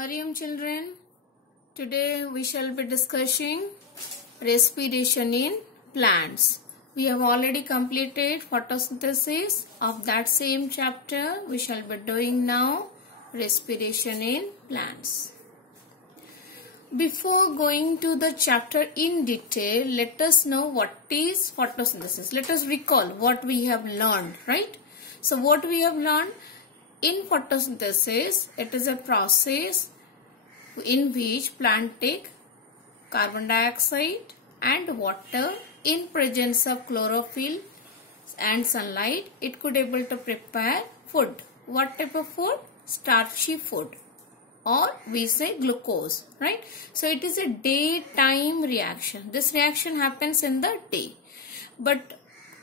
Hariam children, today we shall be discussing respiration in plants. We have already completed photosynthesis of that same chapter. We shall be doing now respiration in plants. Before going to the chapter in detail, let us know what is photosynthesis. Let us recall what we have learned, right? So what we have learned in photosynthesis, it is a process in which plant take carbon dioxide and water in presence of chlorophyll and sunlight. It could able to prepare food. What type of food? Starchy food, or we say glucose, right? So it is a daytime reaction. This reaction happens in the day. But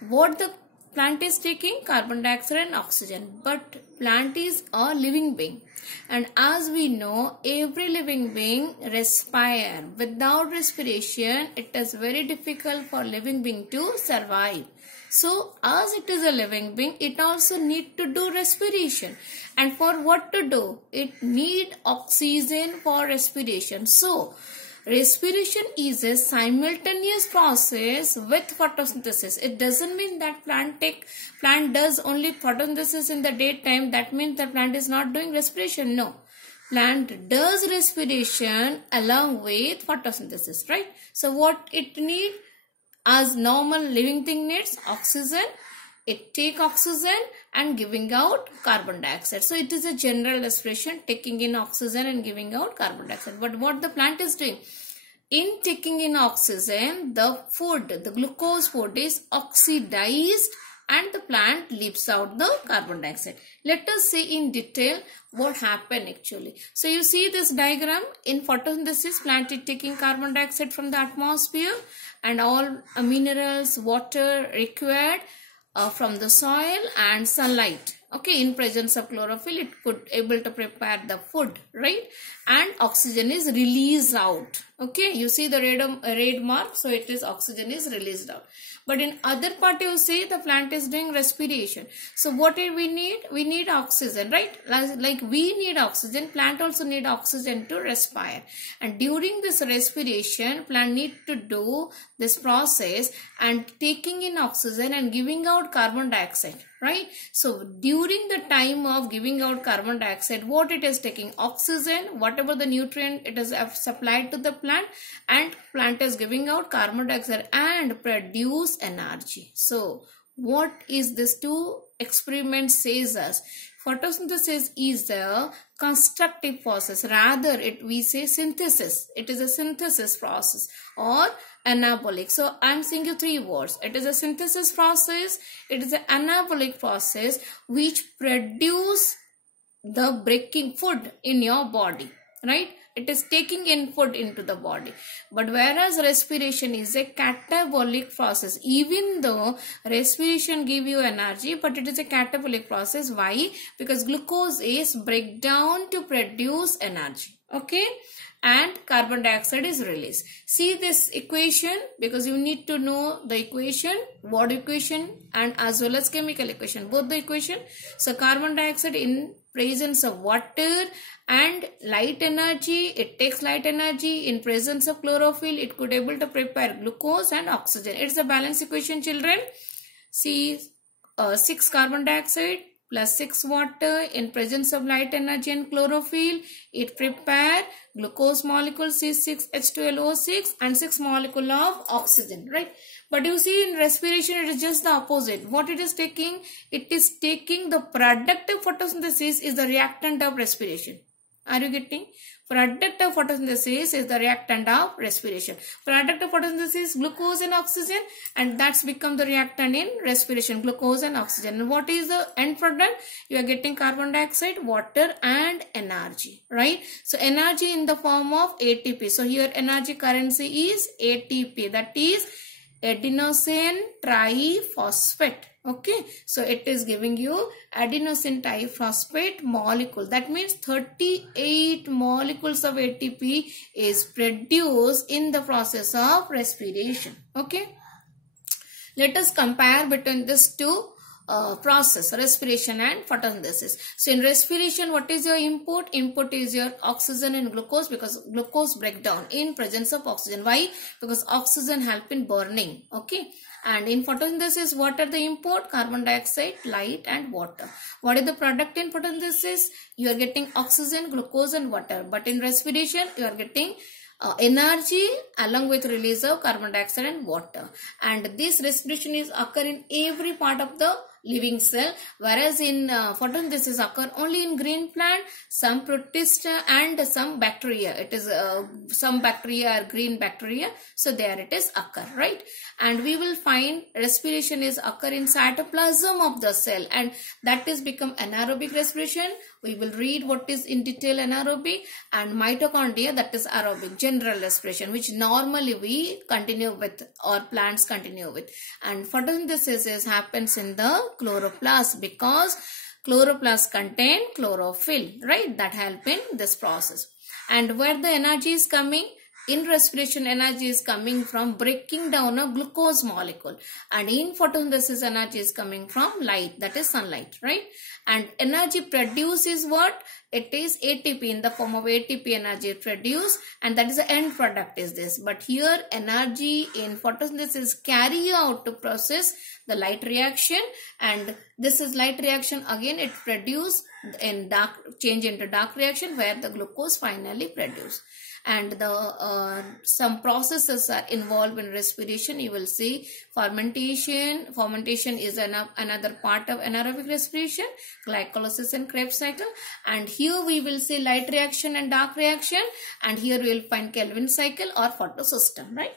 what the plant is taking? Carbon dioxide and oxygen. But plant is a living being. And as we know, every living being respire. Without respiration, it is very difficult for living being to survive. So, as it is a living being, it also need to do respiration. And for what to do? It need oxygen for respiration. So, respiration is a simultaneous process with photosynthesis. It doesn't mean that plant does only photosynthesis in the daytime. That means the plant is not doing respiration. No. Plant does respiration along with photosynthesis, right? So what it need? As normal living thing needs oxygen, it take oxygen and giving out carbon dioxide. So it is a general respiration, taking in oxygen and giving out carbon dioxide. But what the plant is doing? In taking in oxygen, the food, the glucose food is oxidized and the plant leaves out the carbon dioxide. Let us see in detail what happened actually. So you see this diagram. In photosynthesis, plant is taking carbon dioxide from the atmosphere and all minerals, water required from the soil and sunlight. Okay, in presence of chlorophyll, it could able to prepare the food, right? And oxygen is released out. Okay, you see the red mark, so it is oxygen is released out. But in other part, you see the plant is doing respiration. So what do we need? We need oxygen, right? Like we need oxygen, plant also need oxygen to respire. And during this respiration, plant need to do this process and taking in oxygen and giving out carbon dioxide, right? So during the time of giving out carbon dioxide, what it is taking? Oxygen, whatever the nutrient it is supplied to the plant, and plant is giving out carbon dioxide and produce energy. So what is this two experiments says us? Photosynthesis is a constructive process. Rather, we say synthesis. It is a synthesis process or anabolic. So I am saying you three words. It is a synthesis process. It is an anabolic process which produce the breaking food in your body, right? It is taking in food into the body. But whereas respiration is a catabolic process. Even though respiration give you energy, but it is a catabolic process. Why? Because glucose is break down to produce energy. Okay? And carbon dioxide is released. See this equation, because you need to know the equation, word equation and as well as chemical equation, both the equation. So carbon dioxide in presence of water and light energy, it takes light energy. In presence of chlorophyll, it could able to prepare glucose and oxygen. It's a balance equation, children. See 6 carbon dioxide plus 6 water in presence of light energy and chlorophyll, it prepare glucose molecule C6H12O6 and 6 molecule of oxygen, right? But you see in respiration, it is just the opposite. What it is taking? It is taking the product of photosynthesis is the reactant of respiration. Are you getting? Product of photosynthesis is the reactant of respiration. Product of photosynthesis is glucose and oxygen, and that's become the reactant in respiration, glucose and oxygen. And what is the end product? You are getting carbon dioxide, water and energy, right? So energy in the form of ATP. So here energy currency is ATP, that is adenosine triphosphate. Okay, so it is giving you adenosine triphosphate molecule. That means 38 molecules of ATP is produced in the process of respiration. Okay, let us compare between these two process, respiration and photosynthesis. So in respiration, what is your input? Input is your oxygen and glucose, because glucose break down in presence of oxygen. Why? Because oxygen help in burning. Okay. And in photosynthesis, what are the input? Carbon dioxide, light and water. What is the product in photosynthesis? You are getting oxygen, glucose and water. But in respiration, you are getting energy along with release of carbon dioxide and water. And this respiration is occur in every part of the living cell, whereas in photosynthesis occur only in green plant, some protista and some bacteria. It is some bacteria are green bacteria, so there it is occur, right? And we will find respiration is occur in cytoplasm of the cell, and that is become anaerobic respiration. We will read what is in detail anaerobic, and mitochondria, that is aerobic, general respiration, which normally we continue with or plants continue with. And photosynthesis happens in the chloroplast, because chloroplast contain chlorophyll, right? That help in this process. And where the energy is coming? In respiration, energy is coming from breaking down a glucose molecule, and in photosynthesis, energy is coming from light, that is sunlight, right? And energy produced is what? It is ATP, in the form of ATP energy produced, and that is the end product is this. But here energy in photosynthesis carry out to process the light reaction, and this is light reaction, again it produce in dark, change into dark reaction, where the glucose finally produced. And the some processes are involved in respiration. You will see fermentation. Fermentation is another part of anaerobic respiration, glycolysis and Krebs cycle. And here we will see light reaction and dark reaction, and here we will find Kelvin cycle or photosystem, right?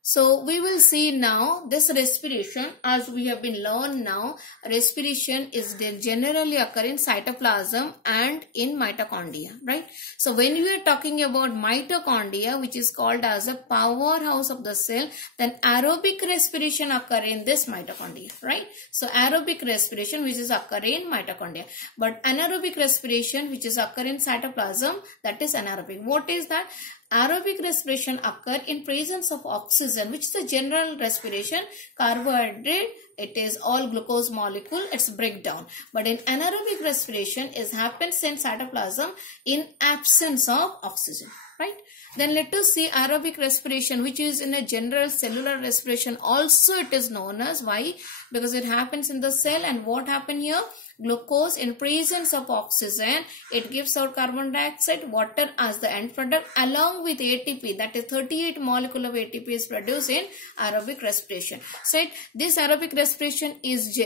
So we will see now this respiration, as we have been learned now, respiration is generally occur in cytoplasm and in mitochondria, right? So when we are talking about mitochondria, which is called as a powerhouse of the cell, then aerobic respiration occur in this mitochondria, right? So aerobic respiration which is occur in mitochondria, but anaerobic respiration which is occur in cytoplasm, that is anaerobic. What is that? Aerobic respiration occur in presence of oxygen, which is the general respiration. Carbohydrate, it is all glucose molecule, it's breakdown. But in anaerobic respiration is happens in cytoplasm in absence of oxygen, right? Then let us see aerobic respiration, which is in a general cellular respiration. Also it is known as, why? Because it happens in the cell, and what happen here? Glucose in presence of oxygen, it gives out carbon dioxide, water as the end product along with ATP, that is 38 molecule of ATP is produced in aerobic respiration. So this aerobic respiration is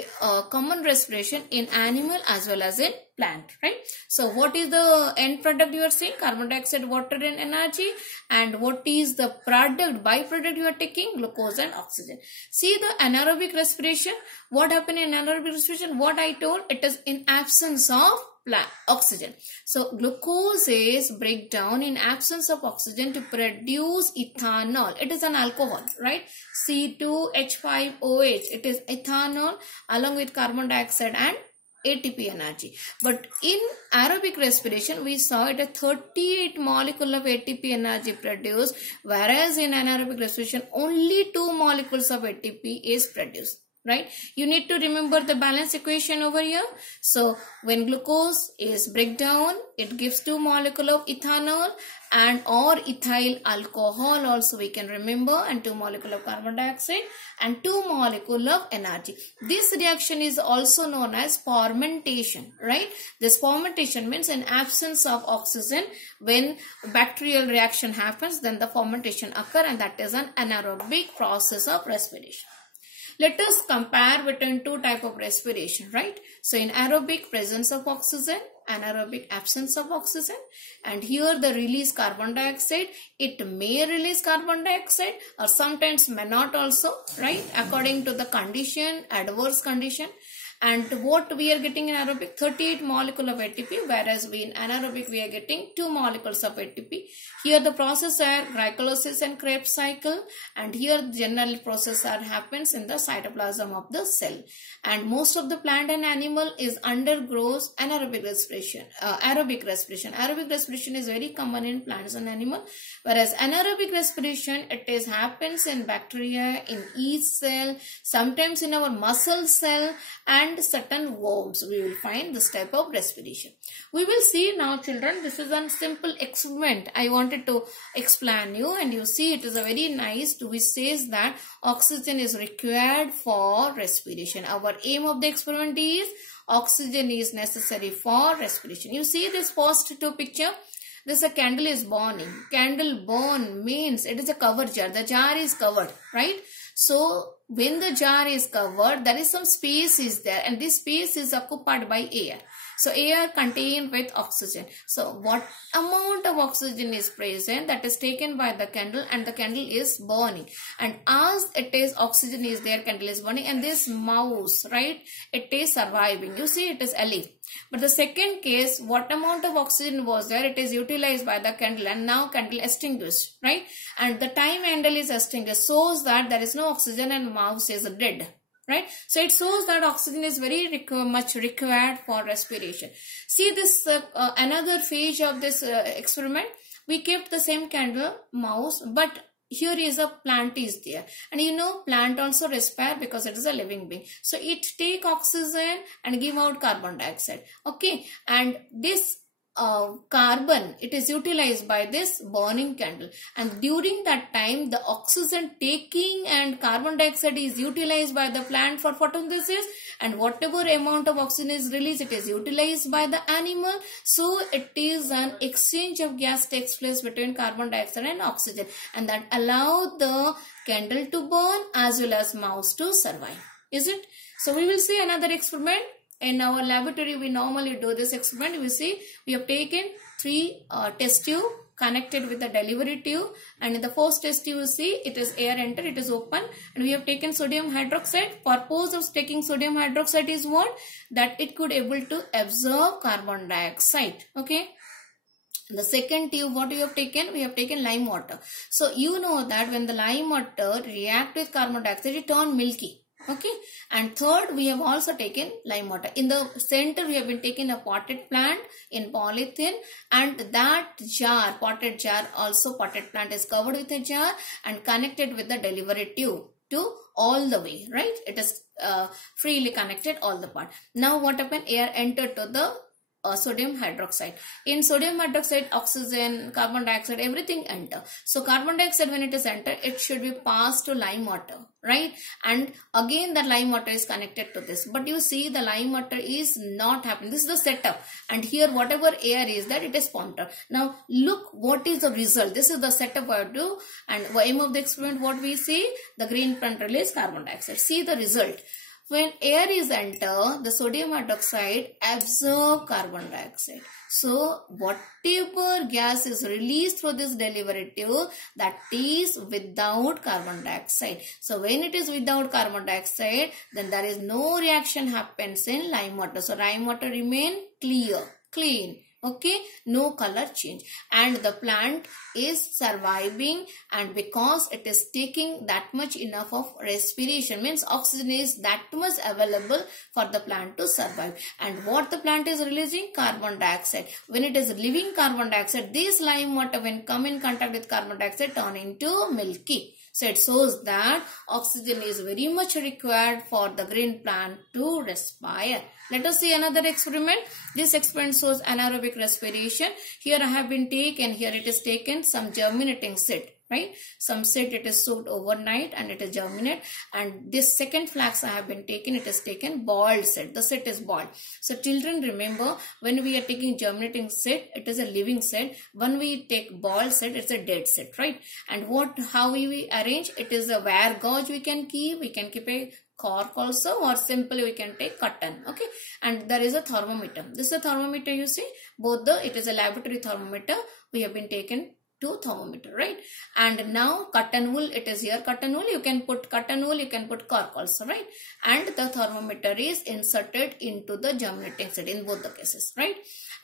common respiration in animal as well as in plant, right? So what is the end product you are seeing? Carbon dioxide, water and energy. And what is the product, byproduct you are taking? Glucose and oxygen. See the anaerobic respiration. What happened in anaerobic respiration? What I told, it is in absence of oxygen. So glucose is breakdown in absence of oxygen to produce ethanol. It is an alcohol, right? C2H5OH. It is ethanol along with carbon dioxide and ATP energy. But in aerobic respiration, we saw it a 38 molecule of ATP energy produced, whereas in anaerobic respiration, only 2 molecules of ATP is produced. Right? You need to remember the balance equation over here. So when glucose is breakdown, it gives 2 molecule of ethanol and or ethyl alcohol also we can remember, and 2 molecule of carbon dioxide and 2 molecule of energy. This reaction is also known as fermentation, right? This fermentation means in absence of oxygen, when bacterial reaction happens, then the fermentation occur, and that is an anaerobic process of respiration. Let us compare between 2 type of respiration, right? So in aerobic, presence of oxygen, anaerobic, absence of oxygen, and here the release carbon dioxide. It may release carbon dioxide or sometimes may not also, right? According to the condition, adverse condition. And what we are getting in aerobic, 38 molecule of ATP, whereas we in anaerobic we are getting 2 molecules of ATP. Here the process are glycolysis and Krebs cycle, and here general process happens in the cytoplasm of the cell. And most of the plant and animal is undergoes anaerobic respiration, aerobic respiration. Aerobic respiration is very common in plants and animal, whereas anaerobic respiration, it is happens in bacteria, in yeast cell, sometimes in our muscle cell, and and certain worms. We will find this type of respiration. We will see now, children. This is a simple experiment I wanted to explain you, and you see it is a very nice, which says that oxygen is required for respiration. Our aim of the experiment is oxygen is necessary for respiration. You see this first two picture. This a candle is burning. Candle burn means it is a cover jar. The jar is covered, right? So when the jar is covered, there is some space is there, and this space is occupied by air. So air contained with oxygen. So what amount of oxygen is present, that is taken by the candle, and the candle is burning. And as it is oxygen is there, candle is burning, and this mouse, right, it is surviving. You see it is alive. But the second case, what amount of oxygen was there, it is utilized by the candle, and now candle extinguished, right? And the time candle is extinguished shows that there is no oxygen and mouse is dead. Right, so it shows that oxygen is very much required for respiration. See this another phase of this experiment. We kept the same candle, mouse, but here is a plant is there, and you know plant also respire because it is a living being. So it take oxygen and give out carbon dioxide. Okay, and this carbon, it is utilized by this burning candle, and during that time the oxygen taking and carbon dioxide is utilized by the plant for photosynthesis, and whatever amount of oxygen is released, it is utilized by the animal. So it is an exchange of gas takes place between carbon dioxide and oxygen, and that allow the candle to burn as well as mouse to survive. Is it? So we will see another experiment. In our laboratory, we normally do this experiment. We see we have taken 3 test tube connected with the delivery tube, and in the first test tube, you see it is air enter, it is open, and we have taken sodium hydroxide. Purpose of taking sodium hydroxide is what? That it could able to absorb carbon dioxide. Okay. The second tube, what we have taken? We have taken lime water. So you know that when the lime water react with carbon dioxide, it turn milky. Okay, and third, we have also taken lime water. In the center, we have been taking a potted plant in polythene, and that jar, potted jar, also potted plant is covered with a jar and connected with the delivery tube to all the way, right? It is freely connected all the part. Now what happened? Air entered to the sodium hydroxide. In sodium hydroxide, oxygen, carbon dioxide, everything enter. So carbon dioxide, when it is enter, it should be passed to lime water, right? And again the lime water is connected to this. But you see the lime water is not happening. This is the setup. And here whatever air is that, it is pumped out. Now look what is the result. This is the setup I do. And aim of the experiment, what we see? The green plant release carbon dioxide. See the result. When air is enter, the sodium hydroxide absorb carbon dioxide. So whatever gas is released through this delivery tube, that is without carbon dioxide. So when it is without carbon dioxide, then there is no reaction happens in lime water. So lime water remain clean. Okay, no color change, and the plant is surviving, and because it is taking that much enough of respiration, means oxygen is that much available for the plant to survive. And what the plant is releasing? Carbon dioxide. When it is leaving carbon dioxide, this lime water when come in contact with carbon dioxide turn into milky. So it shows that oxygen is very much required for the green plant to respire. Let us see another experiment. This experiment shows anaerobic respiration. Here I have been taken, here it is taken some germinating seed, right? Some seed it is soaked overnight and it is germinate. And this second flax I have been taken, it is taken boiled seed. The seed is boiled. So children, remember, when we are taking germinating seed, it is a living seed. When we take boiled seed, it's a dead seed, right? And how we arrange? It is a wire gauge we can keep. We can keep a cork also, or simply we can take cotton. Okay, and there is a thermometer. This is a thermometer, you see, both it is a laboratory thermometer. We have been taken to thermometer, right? And now cotton wool, it is here cotton wool. You can put cotton wool, you can put cork also, right? And the thermometer is inserted into the germinating seed in both the cases, right?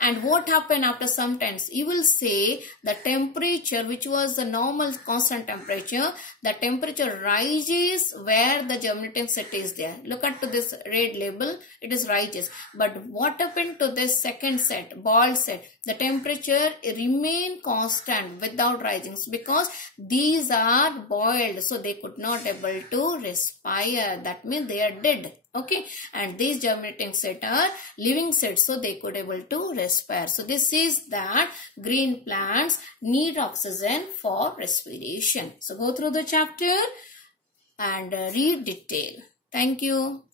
And what happened after some times? You will say the temperature, which was the normal constant temperature, the temperature rises where the germinating set is there. Look at to this red label, it is rises. But what happened to this second set, boiled set? The temperature remain constant without rising because these are boiled, so they could not able to respire. That means they are dead. Okay, and these germinating set are living sets, so they could able to respire. So this is that green plants need oxygen for respiration. So go through the chapter and read detail. Thank you.